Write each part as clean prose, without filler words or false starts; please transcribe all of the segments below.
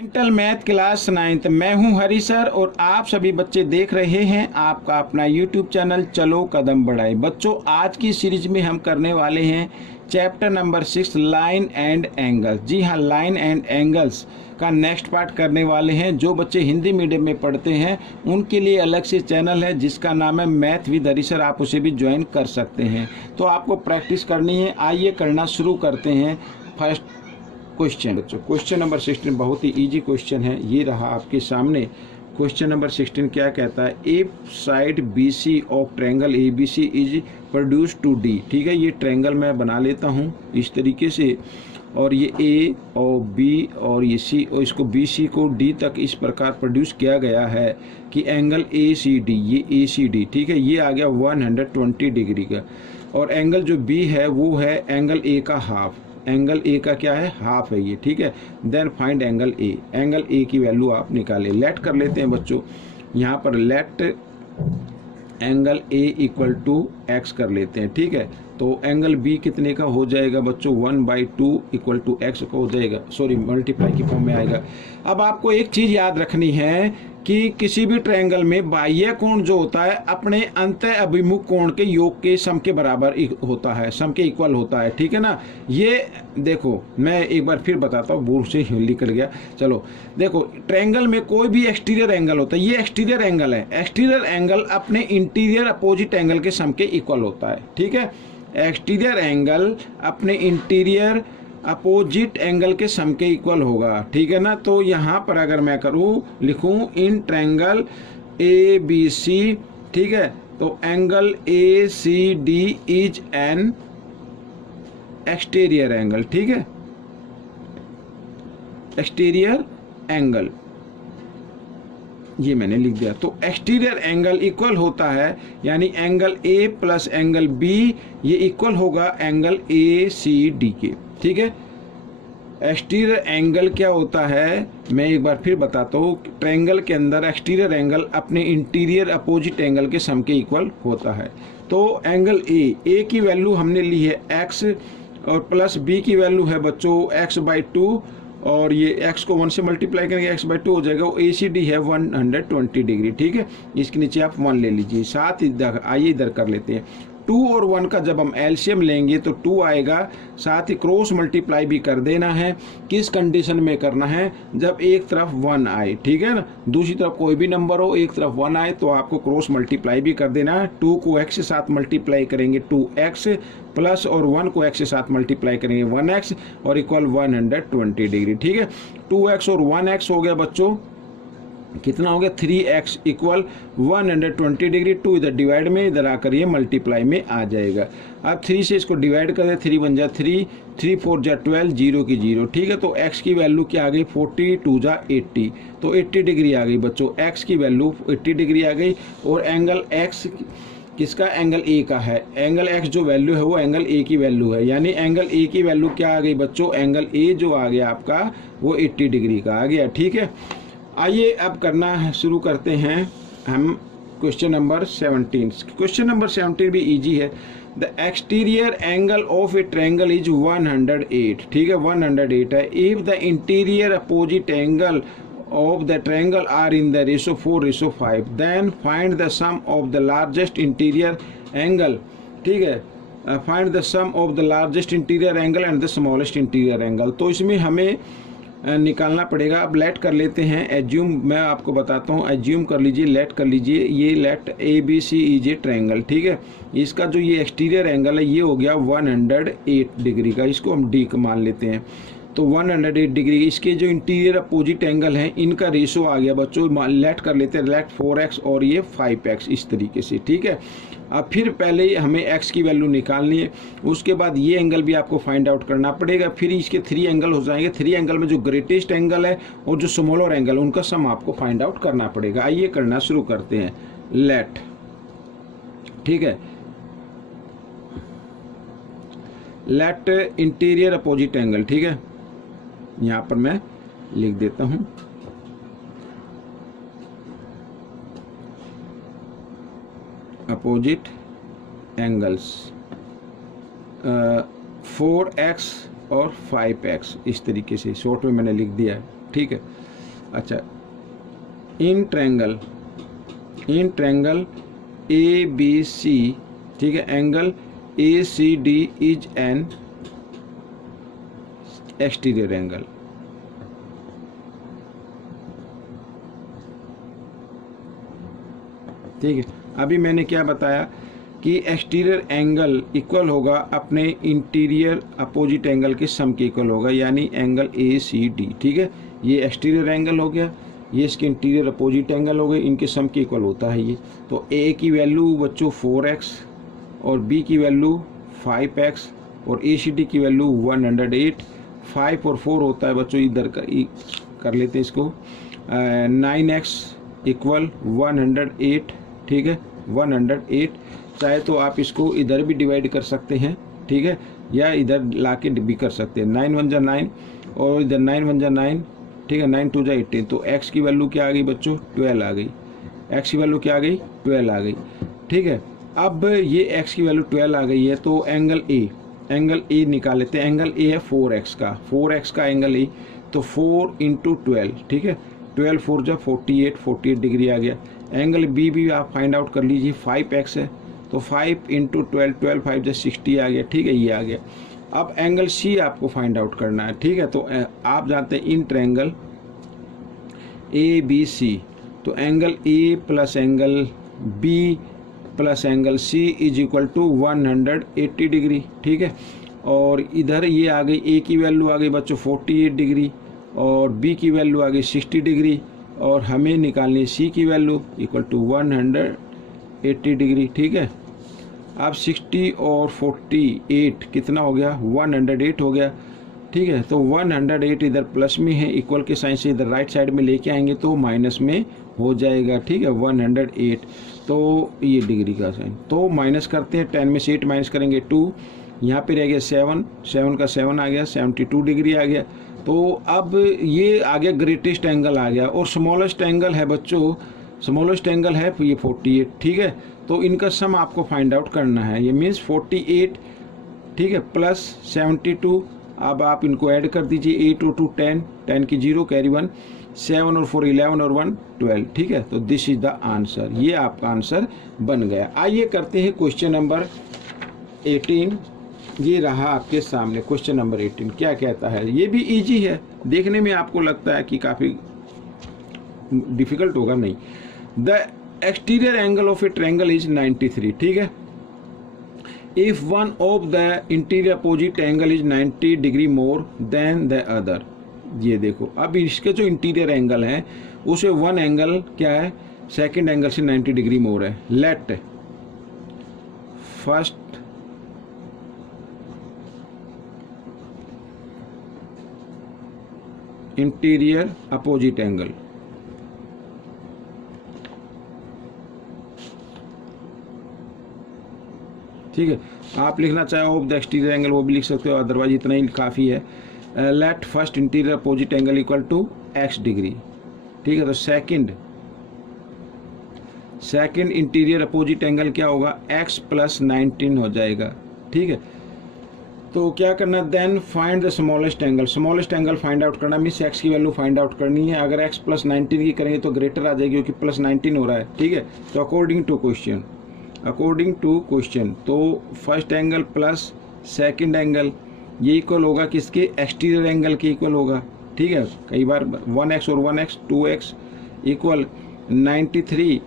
Mental math class 9th। मैं हूं हरी sir और आप सभी बच्चे देख रहे हैं आपका अपना यूट्यूब चैनल चलो कदम बढ़ाए। बच्चों, आज की सीरीज में हम करने वाले हैं chapter number 6 line and angles. जी हाँ, लाइन एंड एंगल्स का नेक्स्ट पार्ट करने वाले हैं। जो बच्चे हिंदी मीडियम में पढ़ते हैं उनके लिए अलग से चैनल है जिसका नाम है मैथ विद हरी सर, आप उसे भी ज्वाइन कर सकते हैं। तो आपको प्रैक्टिस करनी है, आइए करना शुरू करते हैं। फर्स्ट क्वेश्चन बच्चों, क्वेश्चन नंबर 16 बहुत ही इजी क्वेश्चन है। ये रहा आपके सामने क्वेश्चन नंबर 16। क्या कहता है? If side B C of triangle A B C is produce to D. ठीक है, ये ट्रायंगल मैं बना लेता हूँ इस तरीके से, और ये ए और बी और ये सी, और इसको बी सी को डी तक इस प्रकार प्रोड्यूस किया गया है कि एंगल ए सी डी, ये ए सी डी, ठीक है, ये आ गया 120 डिग्री का। और एंगल जो बी है वो है एंगल ए का हाफ। एंगल ए का क्या है? हाफ है ये, ठीक है। Then find angle A. Angle A की वैल्यू आप निकालें। लेट कर लेते हैं बच्चों, यहाँ पर let angle A equal to X कर लेते हैं, ठीक है। तो एंगल बी कितने का हो जाएगा बच्चों? 1/2 इक्वल टू एक्स का हो जाएगा, सॉरी मल्टीप्लाई की फॉर्म में आएगा। अब आपको एक चीज याद रखनी है कि किसी भी ट्रायंगल में बाह्य कोण जो होता है अपने अंतः अभिमुख कोण के योग के सम के बराबर होता है, सम के इक्वल होता है, ठीक है ना। ये देखो, मैं एक बार फिर बताता हूँ, भूल से निकल गया। चलो देखो, ट्रायंगल में कोई भी एक्सटीरियर एंगल होता है, ये एक्सटीरियर एंगल है। एक्सटीरियर एंगल अपने इंटीरियर अपोजिट एंगल के सम के इक्वल होता है, ठीक है। एक्सटीरियर एंगल अपने इंटीरियर अपोजिट एंगल के सम के इक्वल होगा, ठीक है ना। तो यहाँ पर अगर मैं करूँ, लिखूँ in triangle A B C, ठीक है, तो angle A C D is an exterior angle, ठीक है, एक्सटीरियर एंगल, ये मैंने लिख दिया। तो एक्सटीरियर एंगल इक्वल होता है, यानी angle A plus angle B ये इक्वल होगा एंगल ए सी डी के, ठीक है। एक्सटीरियर एंगल क्या होता है मैं एक बार फिर बताता हूँ। ट्रायंगल के अंदर एक्सटीरियर एंगल अपने इंटीरियर अपोजिट एंगल के सम के इक्वल होता है। तो एंगल ए की वैल्यू हमने ली है एक्स, और प्लस बी की वैल्यू है बच्चों x/2, और ये x को 1 से मल्टीप्लाई करेंगे x/2 हो जाएगा। ए सी डी है 120 डिग्री, ठीक है। इसके नीचे आप 1 ले लीजिए। साथ इधर आइए, इधर कर लेते हैं। 2 और 1 का जब हम एलसीएम लेंगे तो 2 आएगा। साथ ही क्रॉस मल्टीप्लाई भी कर देना है। किस कंडीशन में करना है? जब एक तरफ 1 आए, ठीक है ना, दूसरी तरफ कोई भी नंबर हो, एक तरफ 1 आए तो आपको क्रॉस मल्टीप्लाई भी कर देना है। 2 को x के साथ मल्टीप्लाई करेंगे 2x, प्लस और 1 को x के साथ मल्टीप्लाई करेंगे 1x, और इक्वल 120 डिग्री, ठीक है। 2x और 1x हो गया बच्चों, कितना हो गया? 3x equal 120 degree. 2 इधर डिवाइड में, इधर आकर ये मल्टीप्लाई में आ जाएगा। अब 3 से इसको डिवाइड कर दे, 3 बन जा 3, 3 4 जा 12, 0 की 0, ठीक है। तो x की वैल्यू क्या आ गई? 40, 2 जा 80, तो 80 डिग्री आ गई बच्चों। x की वैल्यू 80 डिग्री आ गई। और एंगल x किसका? एंगल ए का है। एंगल x जो वैल्यू है वो एंगल ए की वैल्यू है, यानी एंगल ए की वैल्यू क्या आ गई बच्चों? एंगल ए जो आ गया आपका वो 80 डिग्री का आ गया, ठीक है। आइए अब करना शुरू करते हैं हम क्वेश्चन नंबर 17। क्वेश्चन नंबर 17 भी इजी है। The exterior angle of A triangle is 108, ठीक है, 108 है। If the interior opposite angle of the triangle are in the ratio 4:5, then find the sum of the largest interior angle, ठीक है। find the sum of the largest interior angle and the smallest interior angle। तो इसमें हमें निकालना पड़ेगा। अब late कर लेते हैं। एज्यूम मैं आपको बताता हूँ, एज्यूम कर लीजिए, लेट कर लीजिए। ये let A B C is a triangle, ठीक है। इसका जो ये एक्सटीरियर एंगल है ये हो गया 108 डिग्री का, इसको हम डी का मान लेते हैं। तो 108 डिग्री, इसके जो इंटीरियर अपोजिट एंगल हैं इनका रेशो आ गया बच्चों। लेट कर लेते हैं, लेट 4x और ये 5x, इस तरीके से, ठीक है। अब फिर पहले हमें x की वैल्यू निकालनी है, उसके बाद ये एंगल भी आपको फाइंड आउट करना पड़ेगा। फिर इसके 3 एंगल हो जाएंगे। 3 एंगल में जो ग्रेटेस्ट एंगल है और जो स्मॉलर एंगल है उनका सम आपको फाइंड आउट करना पड़ेगा। आइए करना शुरू करते हैं। लेट, ठीक है, लेट इंटीरियर अपोजिट एंगल, ठीक है, यहाँ पर मैं लिख देता हूँ अपोजिट एंगल्स 4x और 5x, इस तरीके से शॉर्ट में मैंने लिख दिया है, ठीक है। अच्छा, in triangle A B C, ठीक है, angle A C D is an exterior angle. ठीक है, अभी मैंने क्या बताया कि एक्सटीरियर एंगल इक्वल होगा अपने इंटीरियर अपोजिट एंगल के सम के इक्वल होगा, यानी एंगल ए सी डी। ठीक है, ये एक्सटीरियर एंगल हो गया, ये इसके इंटीरियर अपोजिट एंगल हो गए, इनके सम के इक्वल होता है ये। तो ए की वैल्यू बच्चों 4x और बी की वैल्यू 5x और ए सी डी की वैल्यू 108। 5 और 4 होता है बच्चों, इधर कर लेते हैं इसको, 9x इक्वल 108। ठीक है, 108। चाहे तो आप इसको इधर भी डिवाइड कर सकते हैं, ठीक है, या इधर ला के भी कर सकते हैं। 9 1 जा 9 और इधर 9 1 जा 9, ठीक है, 9 2 जा 18। तो x की वैल्यू क्या आ गई बच्चों, 12 आ गई। x की वैल्यू क्या आ गई, 12 आ गई। ठीक है, अब ये x की वैल्यू 12 आ गई है, तो एंगल ए निकाल लेते हैं। एंगल ए है 4x का, 4x का एंगल ए, तो 4 × 12, ठीक है, 12 4 जा 48 डिग्री आ गया। एंगल बी भी आप फाइंड आउट कर लीजिए, 5x है, तो 5 × 12, 12 5 जा 60 आ गया। ठीक है, ये आ गया। अब एंगल सी आपको फाइंड आउट करना है। ठीक है, तो आप जानते हैं in triangle A B C, तो angle A plus angle B plus angle C is equal to 180 degree. ठीक है, और इधर ये आ गई, ए की वैल्यू आ गई बच्चों 48 डिग्री और बी की वैल्यू आ गई 60 डिग्री, और हमें निकालनी है सी की वैल्यू इक्वल टू 180 डिग्री। ठीक है, अब 60 और 48 कितना हो गया, 108 हो गया। ठीक है, तो 108 इधर प्लस में है, इक्वल के साइन से इधर राइट साइड में लेके आएंगे तो माइनस में हो जाएगा। ठीक है, 108, तो ये डिग्री का साइन, तो माइनस करते हैं, 10 में से 8 माइनस करेंगे 2, यहाँ पे रह गया 7, 7 का 7 आ गया, 72 डिग्री आ गया। तो अब ये आ गया ग्रेटेस्ट एंगल आ गया, और स्मॉलेस्ट एंगल है बच्चों, स्मॉलेस्ट एंगल है ये 48। ठीक है, तो इनका सम आपको फाइंड आउट करना है, ये मीन्स 48, ठीक है, प्लस 72। अब आप इनको ऐड कर दीजिए, 8 और 2 10, 10 की 0 कैरी 1, 7 और 4 11 और 1 12। ठीक है, तो दिस इज द आंसर, ये आपका आंसर बन गया। आइए करते हैं क्वेश्चन नंबर 18। ये रहा आपके सामने क्वेश्चन नंबर 18, क्या कहता है। ये भी इजी है, देखने में आपको लगता है कि काफ़ी डिफिकल्ट होगा, नहीं। The exterior angle of A triangle is 93। ठीक है, if one of the interior opposite angle is 90 degree more than the other. ये देखो, अब इसके जो इंटीरियर एंगल है उसे वन एंगल क्या है, सेकंड एंगल से 90 डिग्री मोर है। Let first interior opposite angle, ठीक है, आप लिखना चाहे ऑफ द एक्सटीरियर एंगल वो भी लिख सकते हो, अदरवाइज इतना ही काफ़ी है। Let first interior opposite angle equal to x degree. ठीक है, तो सेकंड इंटीरियर अपोजिट एंगल क्या होगा, x प्लस 19 हो जाएगा। ठीक है, तो क्या करना, then find the smallest angle. Smallest angle find out करना मीन्स x की वैल्यू फाइंड आउट करनी है। अगर x प्लस 19 की करेंगे तो ग्रेटर आ जाएगी, क्योंकि प्लस 19 हो रहा है। ठीक है, तो अकॉर्डिंग टू क्वेश्चन तो first angle plus second angle ये इक्वल होगा किसके, एक्सटीरियर एंगल के इक्वल होगा। ठीक है, कई बार 1x और 1x 2x इक्वल 93,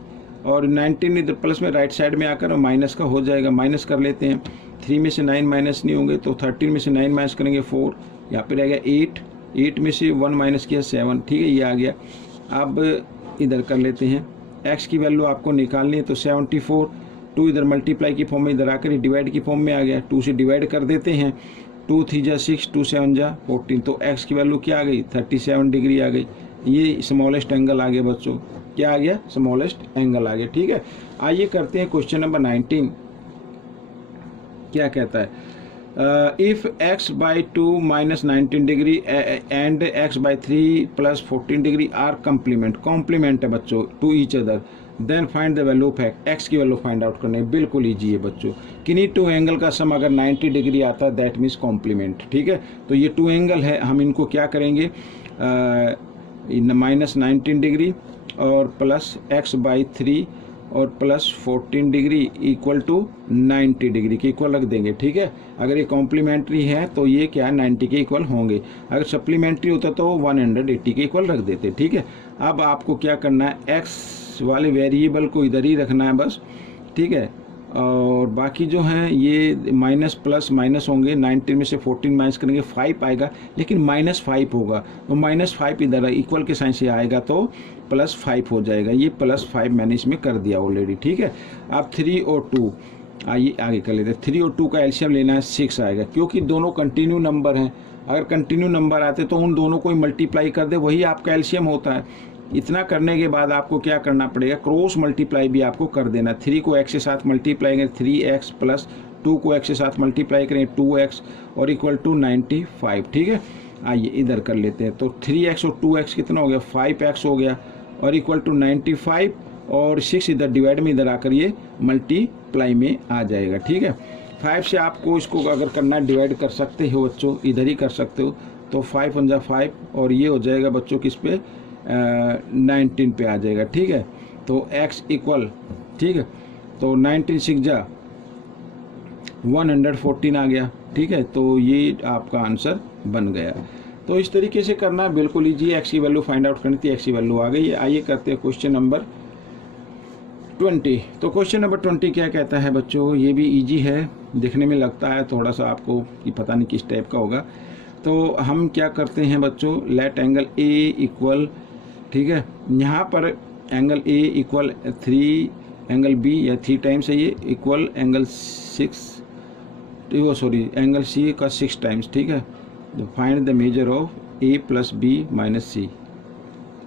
और 19 इधर प्लस में राइट साइड में आकर माइनस का हो जाएगा, माइनस कर लेते हैं। 3 में से 9 माइनस नहीं होंगे, तो 13 में से 9 माइनस करेंगे 4, यहाँ पे रह गया 8 में से 1 माइनस किया 7। ठीक है, ये आ गया। अब इधर कर लेते हैं, x की वैल्यू आपको निकालनी है, तो 74, 2 इधर मल्टीप्लाई की फॉर्म में, इधर आकर डिवाइड की फॉर्म में आ गया, 2 से डिवाइड कर देते हैं, 2 3 जा 6, 2 7 जा 14, तो x की वैल्यू क्या आ गई, 37 डिग्री आ गई। ये स्मॉलेस्ट एंगल आ गया बच्चों, क्या आ गया, स्मॉलेस्ट एंगल आ गया। ठीक है, आइए करते हैं क्वेश्चन नंबर 19। क्या कहता है, if x by 2 minus 19 degree and x by 3 plus 14 degree are complement है बच्चों to each other, then find the value of x की वैल्यू फाइंड आउट करनी है। बिल्कुल ईजी है बच्चों, किन्हीं 2 एंगल का सम अगर 90 डिग्री आता है दैट मीन्स कॉम्प्लीमेंट। ठीक है, तो ये 2 एंगल है, हम इनको क्या करेंगे, माइनस 19 डिग्री और प्लस x बाई 3 और plus 14 degree equal to 90 degree के इक्वल रख देंगे। ठीक है, अगर ये कॉम्प्लीमेंट्री है तो ये क्या 90 के इक्वल होंगे, अगर सप्लीमेंट्री होता तो 180 के इक्वल रख देते। ठीक है, अब आपको क्या करना है, x वाले वेरिएबल को इधर ही रखना है बस। ठीक है, और बाकी जो हैं ये माइनस प्लस माइनस होंगे, 19 में से 14 माइनस करेंगे 5 आएगा, लेकिन -5 होगा तो -5 इधर इक्वल के साइन से आएगा तो +5 हो जाएगा। ये +5 मैंने इसमें कर दिया ऑलरेडी। ठीक है, अब 3 और 2 आइए आगे कर लेते हैं। 3 और 2 का एलसीएम लेना है 6 आएगा, क्योंकि दोनों कंटिन्यू नंबर हैं। अगर कंटिन्यू नंबर आते तो उन दोनों को ही मल्टीप्लाई कर दे, वही आपका एलसीएम होता है। इतना करने के बाद आपको क्या करना पड़ेगा, क्रॉस मल्टीप्लाई भी आपको कर देना। 3 को x के साथ मल्टीप्लाई करें 3x प्लस 2 को x के साथ मल्टीप्लाई करें 2x और इक्वल टू 95। ठीक है, आइए इधर कर लेते हैं। तो 3x और 2x कितना हो गया, 5x हो गया और इक्वल टू 95 और 6 इधर डिवाइड में इधर आकर ये मल्टीप्लाई में आ जाएगा। ठीक है, 5 से आपको इसको अगर करना डिवाइड कर सकते हो बच्चों, इधर ही कर सकते हो। तो 5 × 5 और ये हो जाएगा बच्चों किस पे 19 पे आ जाएगा। ठीक है, तो x इक्वल, ठीक है, तो 19 6 जा 114 आ गया। ठीक है, तो ये आपका आंसर बन गया। तो इस तरीके से करना है, बिल्कुल ईजी। x की वैल्यू फाइंड आउट करनी थी, x की वैल्यू आ गई है। आइए करते हैं क्वेश्चन नंबर 20। तो क्वेश्चन नंबर 20 क्या कहता है बच्चों, ये भी इजी है, देखने में लगता है थोड़ा सा आपको कि पता नहीं किस टाइप का होगा। तो हम क्या करते हैं बच्चों, लेट एंगल ए इक्वल, ठीक है, यहाँ पर angle A equal 3 angle B या 3 टाइम्स है, ये इक्वल एंगल 6, वो सॉरी एंगल सी का 6 टाइम्स। ठीक है, तो find the measure of A plus B minus C.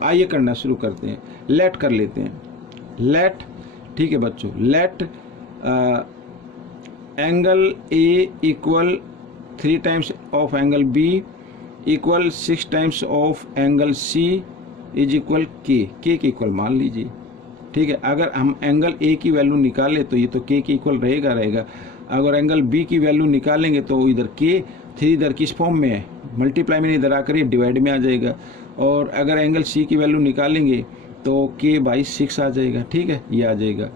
आइए करना शुरू करते हैं, लेट कर लेते हैं, लेट। ठीक है बच्चों, let angle A equal 3 times of angle B equal 6 times of angle C is equal K K equal मान लीजिए। ठीक है, अगर हम एंगल ए की वैल्यू निकालें तो ये तो के इक्वल रहेगा। अगर एंगल बी की वैल्यू निकालेंगे तो इधर के 3 इधर किस फॉर्म में है, मल्टीप्लाई में, इधर आकर ये डिवाइड में आ जाएगा। और अगर एंगल सी की वैल्यू निकालेंगे तो के बाई 6 आ जाएगा। ठीक है, ये आ जाएगा।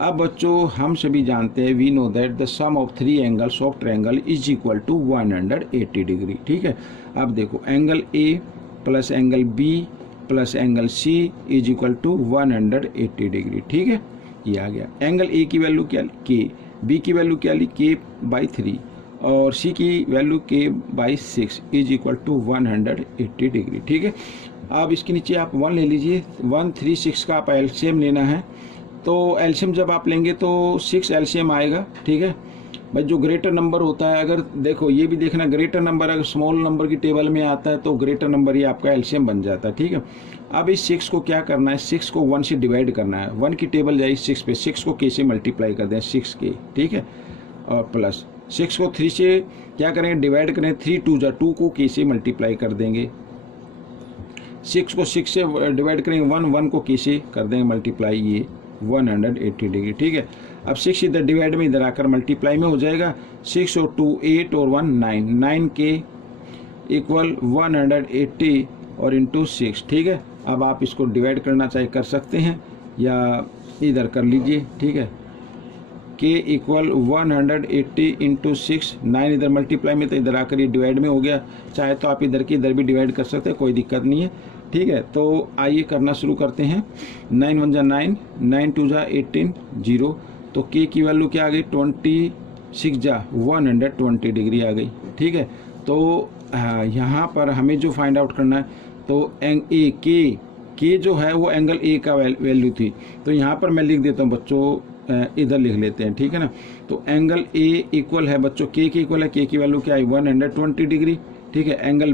अब बच्चों हम सभी जानते हैं, we know that the sum of 3 angles of triangle is equal to 180 degree. ठीक है, अब देखो angle A plus angle B plus angle C is equal to 180 degree. ठीक है, ये आ गया। एंगल ए की वैल्यू क्या ली, के, बी की वैल्यू क्या ली, के बाई 3 और सी की वैल्यू के by 6 is equal to 180 degree. ठीक है, अब इसके नीचे आप 1 ले लीजिए, 136 का आप एलसीएम लेना है। तो एलसीएम जब आप लेंगे तो 6 एलसीएम आएगा। ठीक है भाई, जो ग्रेटर नंबर होता है, अगर देखो ये भी देखना, ग्रेटर नंबर अगर स्मॉल नंबर की टेबल में आता है तो ग्रेटर नंबर ही आपका एलसीएम बन जाता है। ठीक है, अब इस 6 को क्या करना है, 6 को 1 से डिवाइड करना है। 1 की टेबल जाए 6 पे, 6 को के से मल्टीप्लाई कर दें 6 के। ठीक है, और प्लस 6 को 3 से क्या करेंगे, डिवाइड करें, 3 2 जा 2 को के से मल्टीप्लाई कर देंगे। 6 को 6 से डिवाइड करेंगे, 1 को के से कर देंगे मल्टीप्लाई, ये 180 डिग्री। ठीक है, अब 6 इधर डिवाइड में इधर आकर मल्टीप्लाई में हो जाएगा। 6 और 2 8 और 1 9, 9 के इक्वल 180 और इंटू 6। ठीक है, अब आप इसको डिवाइड करना चाहे कर सकते हैं या इधर कर लीजिए। ठीक है, के इक्वल 180 इंटू 6, 9 इधर मल्टीप्लाई में तो इधर आकर ये डिवाइड में हो गया। चाहे तो आप इधर की इधर भी डिवाइड कर सकते हैं, कोई दिक्कत नहीं है। ठीक है, तो आइए करना शुरू करते हैं। 9 1 जा 9, 9 2 जा 18 0, तो के की वैल्यू क्या आ गई, 26 जा 120 डिग्री आ गई। ठीक है, तो यहाँ पर हमें जो फाइंड आउट करना है, तो ए के जो है वो एंगल ए का वैल्यू थी, तो यहाँ पर मैं लिख देता हूँ बच्चों, इधर लिख लेते हैं। ठीक है ना, तो एंगल ए इक्वल है बच्चों के इक्वल है, के की वैल्यू क्या है 120 डिग्री। ठीक है, एंगल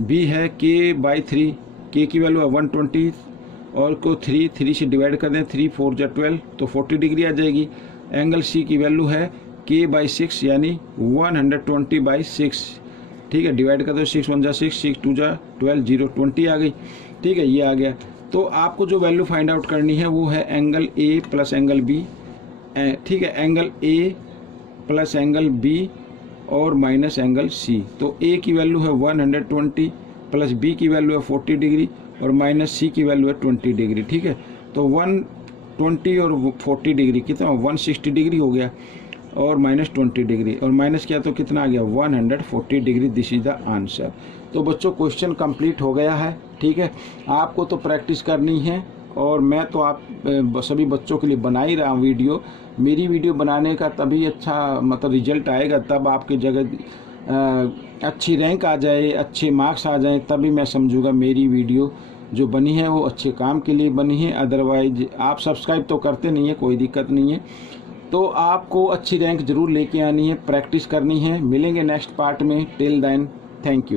बी है के बाई 3, के की वैल्यू है 120 और को 3 से डिवाइड कर दें, 3 4 जा 12 तो 40 डिग्री आ जाएगी। एंगल सी की वैल्यू है के बाई 6 यानी 120 बाई 6। ठीक है, डिवाइड कर दो, 6 1 जा 6, 6 2 जा 12 0 20 आ गई। ठीक है, ये आ गया। तो आपको जो वैल्यू फाइंड आउट करनी है वो है angle A plus angle B. ठीक है, angle A plus angle B और माइनस एंगल सी। तो ए की वैल्यू है 120, प्लस बी की वैल्यू है 40 डिग्री और माइनस सी की वैल्यू है 20 डिग्री। ठीक है, तो 120 और 40 डिग्री कितना 160 डिग्री हो गया और माइनस 20 डिग्री और माइनस किया तो कितना आ गया 140 degree. This is the answer. तो बच्चों क्वेश्चन कंप्लीट हो गया है। ठीक है, आपको तो प्रैक्टिस करनी है और मैं तो आप सभी बच्चों के लिए बना ही रहा हूँ वीडियो। मेरी वीडियो बनाने का तभी अच्छा मतलब रिजल्ट आएगा, तब आपके जगह अच्छी रैंक आ जाए, अच्छे मार्क्स आ जाए, तभी मैं समझूंगा मेरी वीडियो जो बनी है वो अच्छे काम के लिए बनी है। अदरवाइज आप सब्सक्राइब तो करते नहीं है, कोई दिक्कत नहीं है। तो आपको अच्छी रैंक जरूर लेके आनी है, प्रैक्टिस करनी है। मिलेंगे नेक्स्ट पार्ट में। Till then thank you.